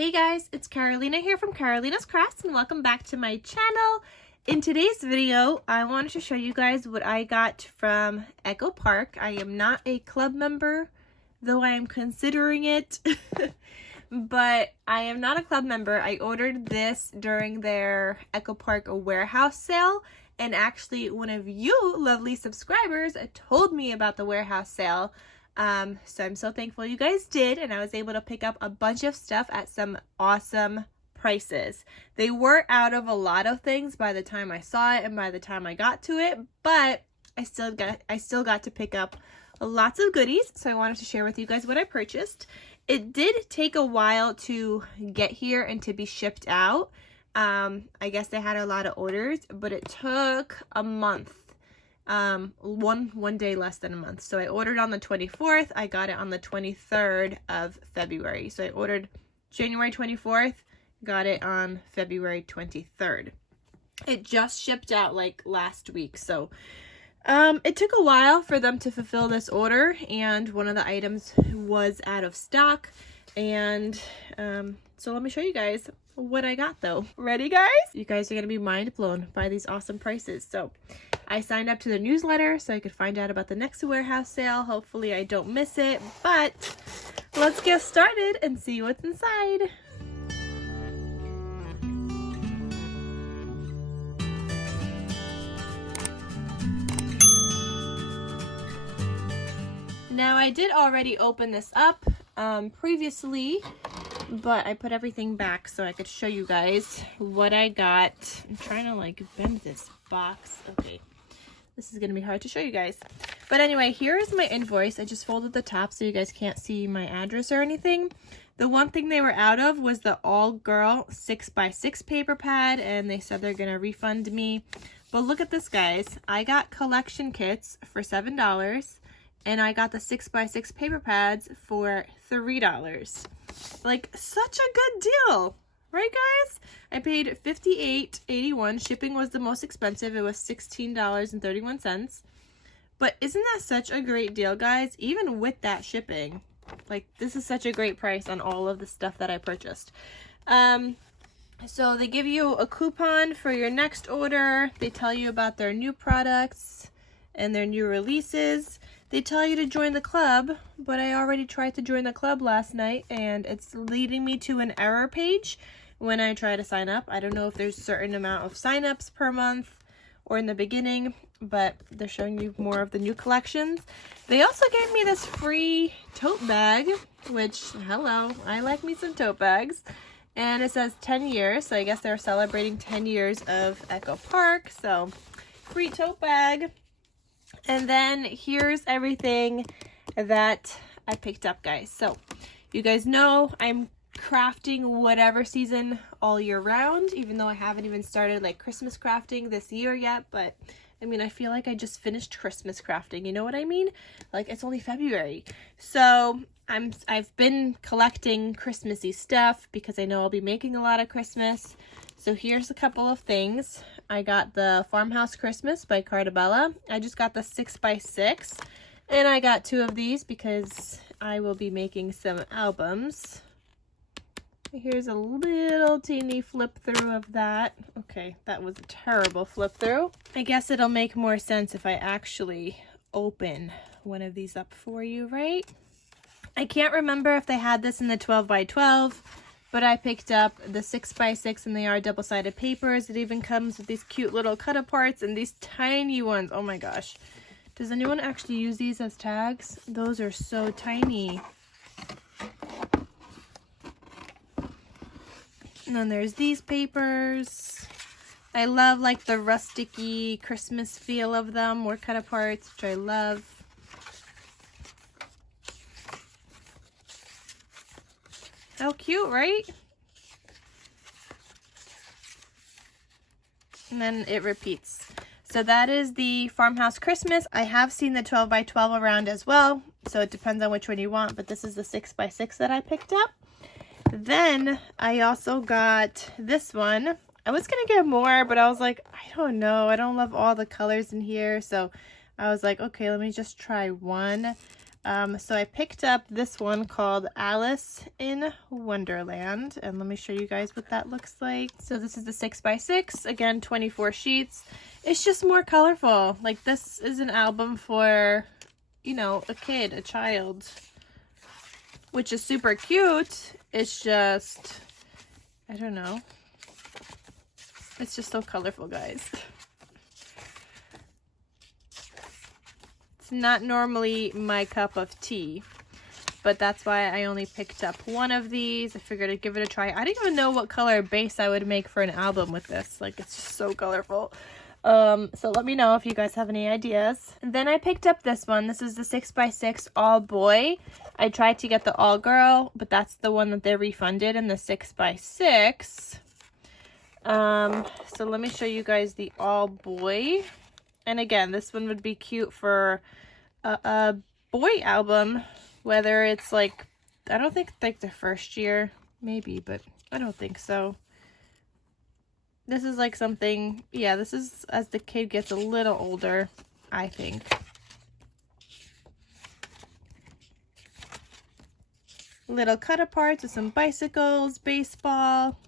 Hey guys, it's Carolina here from KarolinasKrafts and welcome back to my channel. In today's video, I wanted to show you guys what I got from Echo Park. I am not a club member, though I am considering it, but I am not a club member. I ordered this during their Echo Park warehouse sale, and actually one of you lovely subscribers told me about the warehouse sale. So I'm so thankful you guys did, and I was able to pick up a bunch of stuff at some awesome prices. They were out of a lot of things by the time I saw it and by the time I got to it, but I still got to pick up lots of goodies, so I wanted to share with you guys what I purchased. It did take a while to get here and to be shipped out. I guess they had a lot of orders, but it took a month. One day less than a month. So I ordered on the 24th. I got it on the 23rd of February. So I ordered January 24th, got it on February 23rd. It just shipped out like last week. So it took a while for them to fulfill this order, and one of the items was out of stock. And so let me show you guys what I got though. Ready, guys? You guys are gonna be mind blown by these awesome prices. So I signed up to the newsletter so I could find out about the next warehouse sale. Hopefully I don't miss it, but let's get started and see what's inside. Now I did already open this up previously, but I put everything back so I could show you guys what I got. I'm trying to like bend this box. Okay. This is going to be hard to show you guys. But anyway, here is my invoice. I just folded the top so you guys can't see my address or anything. The one thing they were out of was the all-girl 6x6 paper pad, and they said they're going to refund me. But look at this, guys. I got collection kits for $7, and I got the 6x6 paper pads for $3. Like, such a good deal. Right, guys? I paid $58.81. Shipping was the most expensive. It was $16.31. But isn't that such a great deal, guys? Even with that shipping. Like, this is such a great price on all of the stuff that I purchased. So they give you a coupon for your next order. They tell you about their new products and their new releases. They tell you to join the club, but I already tried to join the club last night, and it's leading me to an error page when I try to sign up. I don't know if there's a certain amount of signups per month or in the beginning, but they're showing you more of the new collections. They also gave me this free tote bag, which, hello, I like me some tote bags. And it says 10 years, so I guess they're celebrating 10 years of Echo Park. So, free tote bag. And then here's everything that I picked up, guys. So, you guys know I'm crafting whatever season all year round, even though I haven't even started like Christmas crafting this year yet. But I mean, I feel like I just finished Christmas crafting, you know what I mean? Like, it's only February. So I've been collecting Christmassy stuff because I know I'll be making a lot of Christmas. So here's a couple of things. I got the Farmhouse Christmas by Carta. I just got the 6x6, and I got 2 of these because I will be making some albums. Here's a little teeny flip through of that. Okay, that was a terrible flip through. I guess it'll make more sense if I actually open one of these up for you, right? I can't remember if they had this in the 12x12, but I picked up the 6x6, and they are double-sided papers. It even comes with these cute little cut-aparts and these tiny ones. Oh my gosh. Does anyone actually use these as tags? Those are so tiny. And then there's these papers. I love like the rusticy Christmas feel of them. More cut-aparts, which I love. How cute, right? And then it repeats. So that is the Farmhouse Christmas. I have seen the 12x12 around as well, so it depends on which one you want, but this is the 6x6 that I picked up. Then I also got this one. I was gonna get more, but I was like, I don't know. I don't love all the colors in here, so I was like, okay, let me just try one. So I picked up this one called Alice in Wonderland, and let me show you guys what that looks like. So this is the 6x6, again 24 sheets. It's just more colorful. Like, this is an album for, you know, a kid, a child, which is super cute. It's just, I don't know. It's just so colorful, guys. It's not normally my cup of tea, but that's why I only picked up one of these. I figured I'd give it a try. I didn't even know what color base I would make for an album with this. Like, it's just so colorful. So let me know if you guys have any ideas. And then I picked up this one. This is the 6x6 all boy. I tried to get the all girl, but that's the one that they refunded in the 6x6. So let me show you guys the all boy. And again, this one would be cute for a boy album, whether it's like, I don't think like the first year, maybe, but I don't think so. This is like something, yeah, this is as the kid gets a little older, I think. Little cut-aparts with some bicycles, baseball.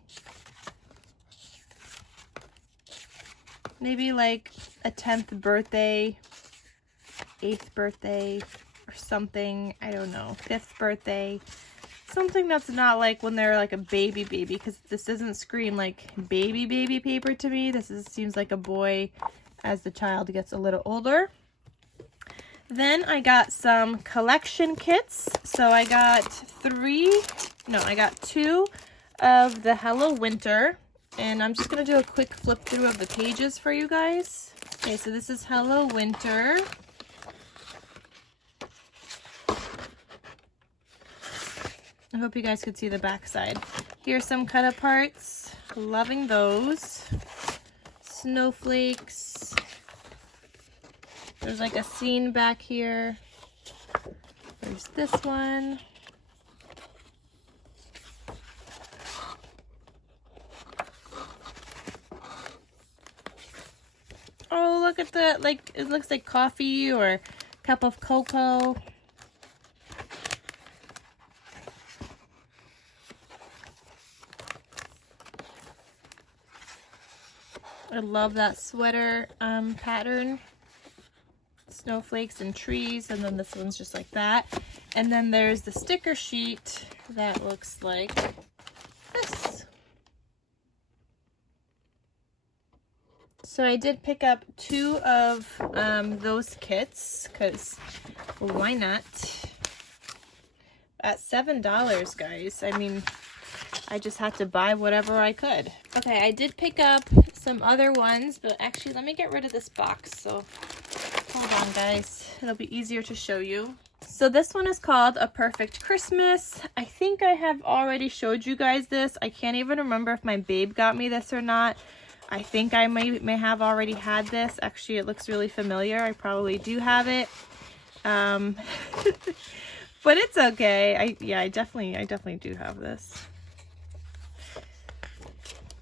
Maybe like a 10th birthday, 8th birthday, or something. I don't know. 5th birthday. Something that's not like when they're like a baby, because this doesn't scream like baby paper to me. Seems like a boy as the child gets a little older. Then I got some collection kits. So I got I got 2 of the Hello Winter. And I'm just going to do a quick flip through of the pages for you guys. Okay, so this is Hello Winter. I hope you guys could see the back side. Here's some cut-aparts. Loving those. Snowflakes. There's like a scene back here. There's this one. Oh, look at that. Like, it looks like coffee or cup of cocoa. I love that sweater pattern. Snowflakes and trees, and then this one's just like that. And then there's the sticker sheet that looks like this. So I did pick up 2 of those kits, because why not? At $7, guys. I mean, I just had to buy whatever I could. Okay, I did pick up some other ones, but actually let me get rid of this box. So hold on, guys. It'll be easier to show you. So this one is called A Perfect Christmas. I think I have already showed you guys this. I can't even remember if my babe got me this or not. I think I may have already had this. Actually, it looks really familiar. I probably do have it. But it's okay. I definitely do have this.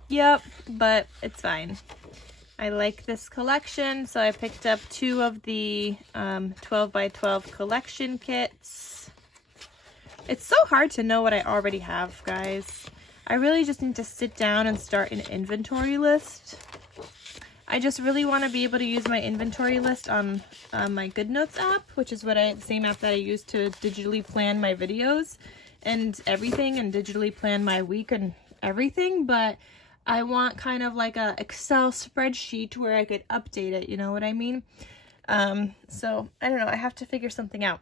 Yep, but it's fine. I like this collection, so I picked up 2 of the 12x12 collection kits. It's so hard to know what I already have, guys. I really just need to sit down and start an inventory list. I just really want to be able to use my inventory list on my GoodNotes app, which is the same app that I use to digitally plan my videos and everything, and digitally plan my week and everything. But I want kind of like a Excel spreadsheet where I could update it, you know what I mean? So I don't know, I have to figure something out.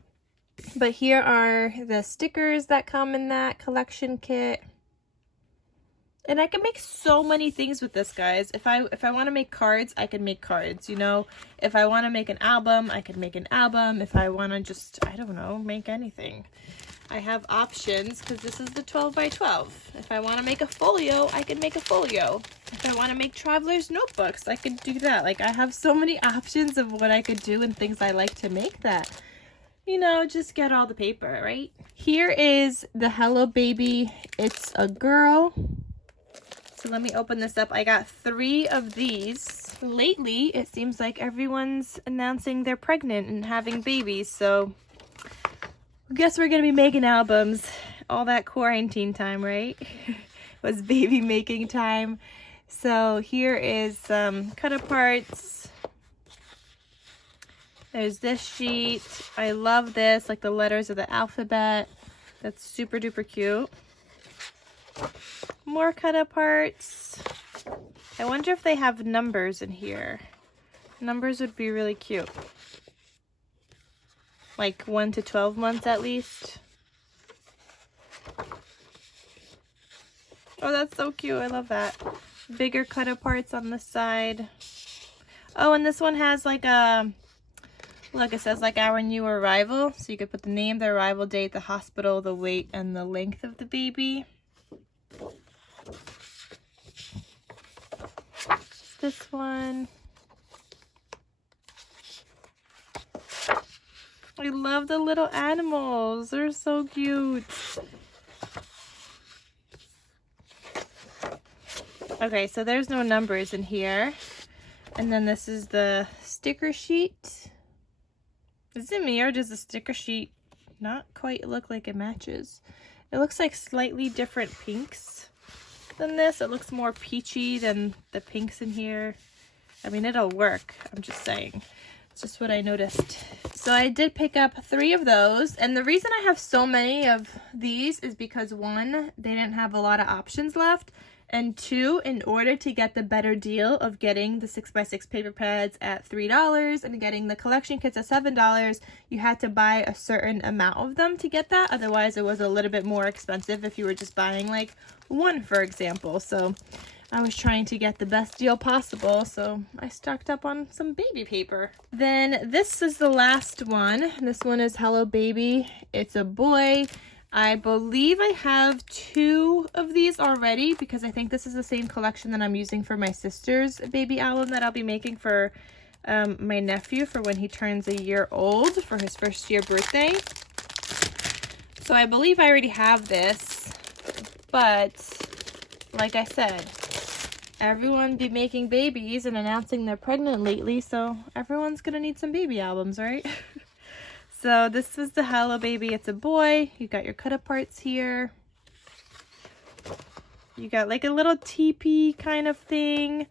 But here are the stickers that come in that collection kit. And I can make so many things with this, guys. If I want to make cards, I can make cards, you know. If I want to make an album, I can make an album. If I want to just, I don't know, make anything. I have options because this is the 12x12. If I want to make a folio, I can make a folio. If I want to make traveler's notebooks, I can do that. Like, I have so many options of what I could do and things I like to make that, you know, just get all the paper, right? Here is the Hello Baby. It's a girl. So let me open this up. I got 3 of these. Lately, it seems like everyone's announcing they're pregnant and having babies. So Guess we're gonna be making albums. All that quarantine time, right? Was baby making time. So here is some cut aparts. There's this sheet. I love this, like the letters of the alphabet. That's super duper cute. More cut aparts. I wonder if they have numbers in here. Numbers would be really cute. Like 1 to 12 months at least. Oh, that's so cute. I love that. Bigger cut aparts on the side. Oh, and this one has like a, look, it says like our new arrival. So you could put the name, the arrival date, the hospital, the weight, and the length of the baby. This one. I love the little animals. They're so cute. Okay, so there's no numbers in here. And then this is the sticker sheet. Is it me or does the sticker sheet not quite look like it matches? It looks like slightly different pinks than this. It looks more peachy than the pinks in here. I mean, it'll work. I'm just saying. It's just what I noticed. So I did pick up 3 of those. And the reason I have so many of these is because 1, they didn't have a lot of options left. And 2, in order to get the better deal of getting the 6x6 paper pads at $3 and getting the collection kits at $7, you had to buy a certain amount of them to get that. Otherwise, it was a little bit more expensive if you were just buying like 1, for example. So I was trying to get the best deal possible, so I stocked up on some baby paper. Then this is the last one. This one is Hello Baby. It's a boy. I believe I have 2 of these already because I think this is the same collection that I'm using for my sister's baby album that I'll be making for my nephew for when he turns a year old for his first year birthday. So I believe I already have this, but like I said, everyone be making babies and announcing they're pregnant lately, so everyone's gonna need some baby albums, right? So this was the Hello Baby. It's a boy. You got your cut aparts here. You got like a little teepee kind of thing.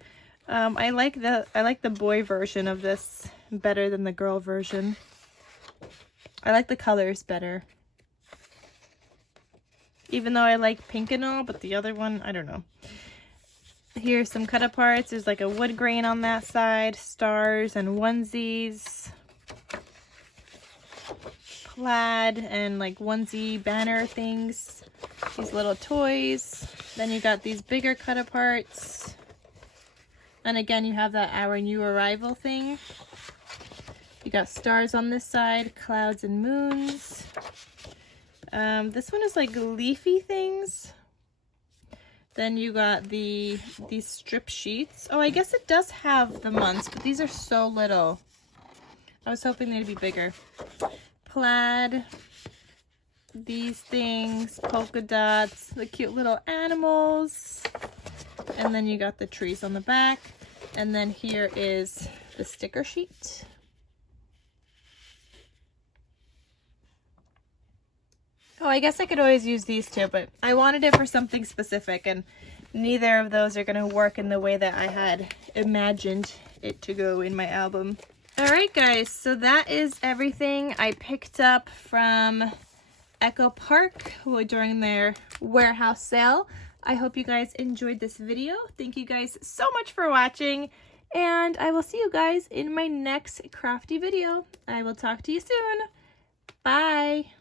I like the boy version of this better than the girl version. I like the colors better. Even though I like pink and all, but the other one, I don't know. Here's some cut aparts. There's like a wood grain on that side, stars and onesies. Plaid and like onesie banner things, these little toys. Then you got these bigger cut aparts, and again you have that our new arrival thing. You got stars on this side, clouds and moons. This one is like leafy things. Then you got these strip sheets. Oh, I guess it does have the months, but these are so little. I was hoping they'd be bigger. Plaid, these things, polka dots, the cute little animals, and then you got the trees on the back, and then here is the sticker sheet. Oh, I guess I could always use these two, but I wanted it for something specific, and neither of those are going to work in the way that I had imagined it to go in my album. Alright guys, so that is everything I picked up from Echo Park during their warehouse sale. I hope you guys enjoyed this video. Thank you guys so much for watching, and I will see you guys in my next crafty video. I will talk to you soon. Bye!